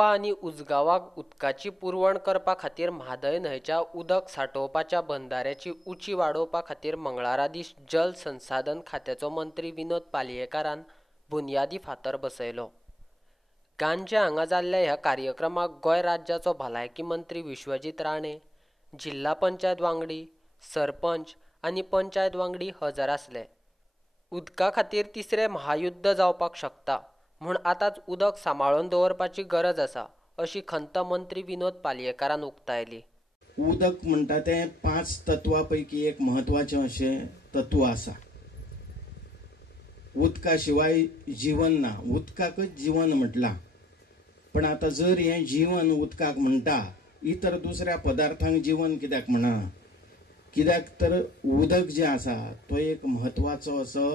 ओपा आणि उजगावाक उदकाची पुरवण करपा खातीर म्हादय न्हंयच्या उदक सांठोवपाच्या बंधाऱ्याची उंची वाडोवपा खातीर मंगळारा दीस जल संसाधन खात्याचो मंत्री विनोद पालयेकारान बुनयादी फातर बसयलो। गांजे हांगा जाल्ल्या ह्या कार्यक्रमाक गोंय राज्याचो भलायकी मंत्री विश्वजीत राणे, जिल्हा पंचायत वांगडी, सरपंच आनी पंचायत वांगडी हजर आसले। उदका खातीर तिसरें महायुध्द जावपाक शकता म्हूण आतांच उदक सांबाळून दवरपाची गरज आसा अशी खंत मंत्री विनोद पालयेकारान उक्तायली। उदक म्हणटा तें 5 तत्वां पैकी एक महत्वाचें अशें तत्व आसा। उदका शिवाय जीवन ना, उदकाकच जीवन म्हटलां। पण आता जर हें जीवन उदकाक म्हणटा, इतर दुसऱ्या पदार्थांक जीवन कित्याक म्हणा? कित्याक तर उदक जें आसा तो एक महत्वाचो असो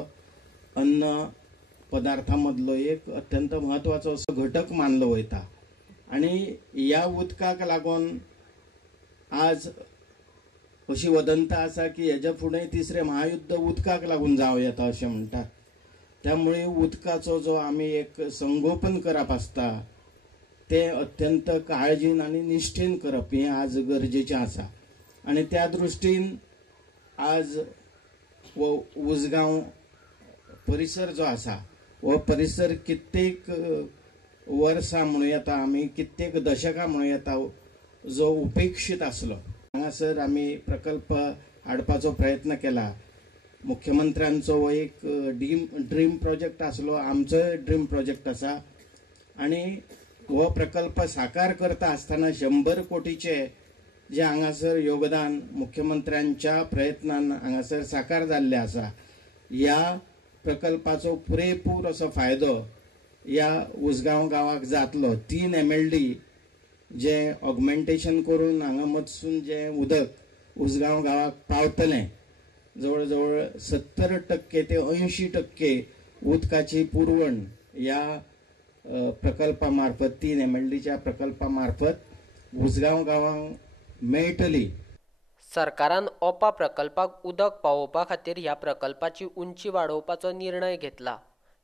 अन्न पदार्थांमधलो एक अत्यंत महत्वाचो असो घटक मानलो वयता। आणि ह्या उदकाक लागून आज अशी वदंता आसा की हेच्या फुडें तिसरें महायुध्द उदकाक लागून जावं येता अशें म्हणटात। त्यामुळे उदकाचो जो आमी एक संगोपन करप आसता तें अत्यंत काळजीन आनी निश्ठेन करप हें आज गरजेचें आसा। आणि त्या दृश्टीन आज वो उजगांव परिसर जो आसा हो परिसर कित्येक वर्सां म्हणूं येता, आमी कित्येक दशकां म्हणूं येता जो उपेक्षीत आसलो। हांगासर आमी प्रकल्प हाडपाचो प्रयत्न केला। मुख्यमंत्र्यांचो हो एक ड्रीम प्रोजेक्ट आसलो, आमचोय ड्रीम प्रोजेक्ट आसा। आणि हो प्रकल्प साकार करता आसतना 100 कोटीचे जे हांगासर योगदान मुख्यमंत्र्यांच्या प्रयत्नान हांगासर साकार जाल्ले आसा। ह्या प्रकल्पाचो पुरेपूर असो फायदो ह्या उजगांव गावाक जातलो। 3 MLD जे ऑगमेंटेशन करून हांगा मदसून जे उदक उजगांव गावाक पावतलें, जवळ जवळ 70% ते 80% उदकाची पुरवण ह्या प्रकल्पा मार्फत 3 MLDच्या प्रकल्पा मार्फत उजगांव गावांक मेळटली। सरकारान ओपा प्रकल्पाक उदक पावोवपा खातीर ह्या प्रकल्पाची उंची वाडोवपाचो निर्णय घेतला।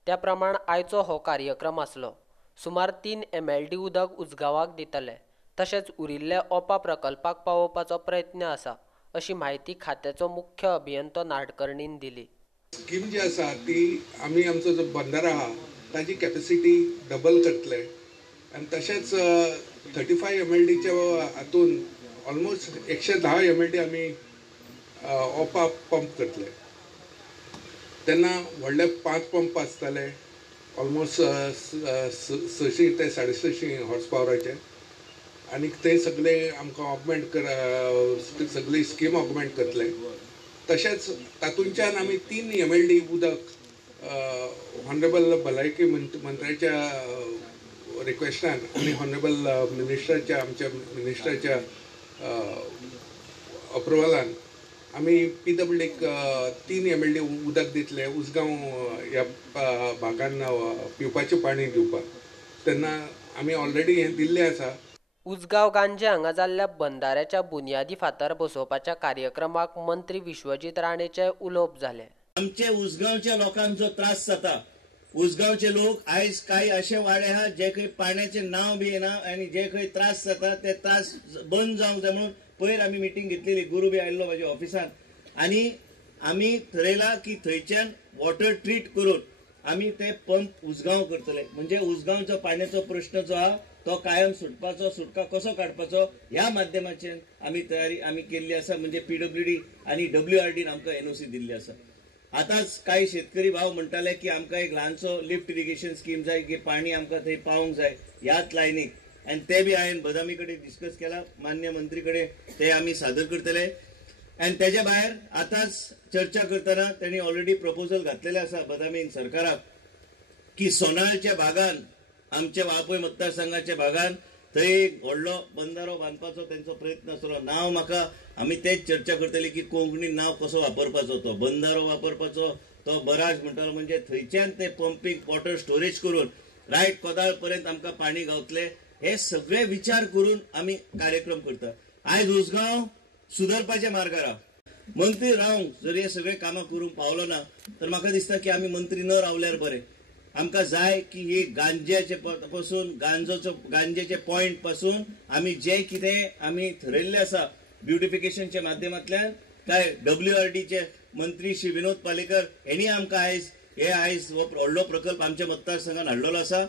त्या प्रमाण आयचो हो कार्यक्रम आसलो। सुमार 3 MLD उदक उजगावाक दितले, तशेंच उरिल्ले ओपा प्रकल्पाक पावोवपाचो प्रयत्न आसा अशी माहिती खात्याचो मुख्य अभियंतो नाडकर्णीन दिली। स्कीम जी आसा ती आमी आमचो जो बंधारो आहा ताची कॅपॅसिटी डबल करतले आनी तशेंच 35 MLDच्या हातून ऑलमोस्ट 110 MLD आमी ओपा पंप करतले। तेन्ना व्हडले 5 पंप आसतले, ऑलमोस्ट 600 ते 650 हॉर्स पावराचे। आनी ते सगळे आमकां ऑगमेंट सगळी स्कीम ऑगमेंट करतले। तशेंच तातूंच्यान आमी 3 MLD उदक हॉनरेबल भलायकी मंत्र्याच्या रिक्वेस्टान आनी हॉनरेबल मिनिस्टराच्या आमच्या मिनिस्टराच्या अप्रुवलान आमी PWDक 3 MLD उदक दितले उजगांव ह्या भागान पिवपाचें पाणी दिवपाक। तेन्ना आमी ऑलरेडी हें दिल्लें आसा। उजगांव गांजे हांगा जाल्ल्या बंधाऱ्याच्या बुनयादी फातर बसोवपाच्या कार्यक्रमाक मंत्री विश्वजीत राणेचे उलोवप जाले। आमचे उजगांवच्या लोकांक जो त्रास जाता, उजगांवचे लोक आयज काही असे वाडे आहा जे खंय पाण्याचे नाव बी येना आनी जे खंय त्रास जाता ते त्रास बंद जावंक जाय म्हणून पयर आमी मिटींग घेतलेली। गुरू बी आयल्लो म्हाज्या ऑफिसान आनी आमी थारायला की थंयच्यान वॉटर ट्रीट करून आमी ते पंप उजगांव करतले। म्हणजे उजगांवचो पाण्याचो प्रश्न जो आहा तो कायम सुटका कसो काडपाचो ह्या माध्यमाच्यान आमी तयारी आमी केल्ली आसा। म्हणजे PWD आनी WRDन आमकां NOC दिल्ली आसा। आतांच काही शेतकरी भाव म्हणटाले की आमकां एक ल्हानसो लिफ्ट इरिगेशन स्कीम जाय की पाणी आमकां थंय पावंक जाय ह्याच लायनीक, आनी ते बी हांवें बदामी कडेन डिस्कस केला, मान्य मंत्री कडेन ते आमी सादर करतले। आनी तेच्या भायर आतांच चर्चा करतना त्यांनी ऑलरेडी प्रपोजल घातलेले आसा बदामीन सरकाराक की सोनाळच्या भागान आमच्या वाळपय मतदारसंघाच्या भागान थंय एक व्हडलो बंधारो बांदपाचो त्यांचो प्रयत्न आसलो। नाव म्हाका आमी तेच चर्चा करतली की कोंकणी नाव कसो वापरपाचो, तो बंधारो वापरपाचो, तो बराज म्हणटालो म्हणजे थंयच्यान ते पंपींग वॉटर स्टोरेज करून रायट कोदाळ पर्यंत आमकां पाणी गावतले। हे सगळे विचार करून आमी कार्यक्रम करता। आयज उजगांव सुधारपाच्या मार्गार आहा। मंत्री रावंक जर हे सगळे कामां करूंक पावलो ना तर म्हाका दिसता की आमी मंत्री न रावल्यार बरें। आमकां जाय की हे गांजेचे पासून गांजेचे पॉइंट पासून आमी जे कितें आमी ठरयल्लें आसा ब्युटिफिकेशनच्या माध्यमांतल्यान काय WRDचे मंत्री श्री विनोद पालेकर हेणी आमकां आयज हो व्हडलो प्रकल्प आमच्या मतदारसंघात हाडलेलो आसा.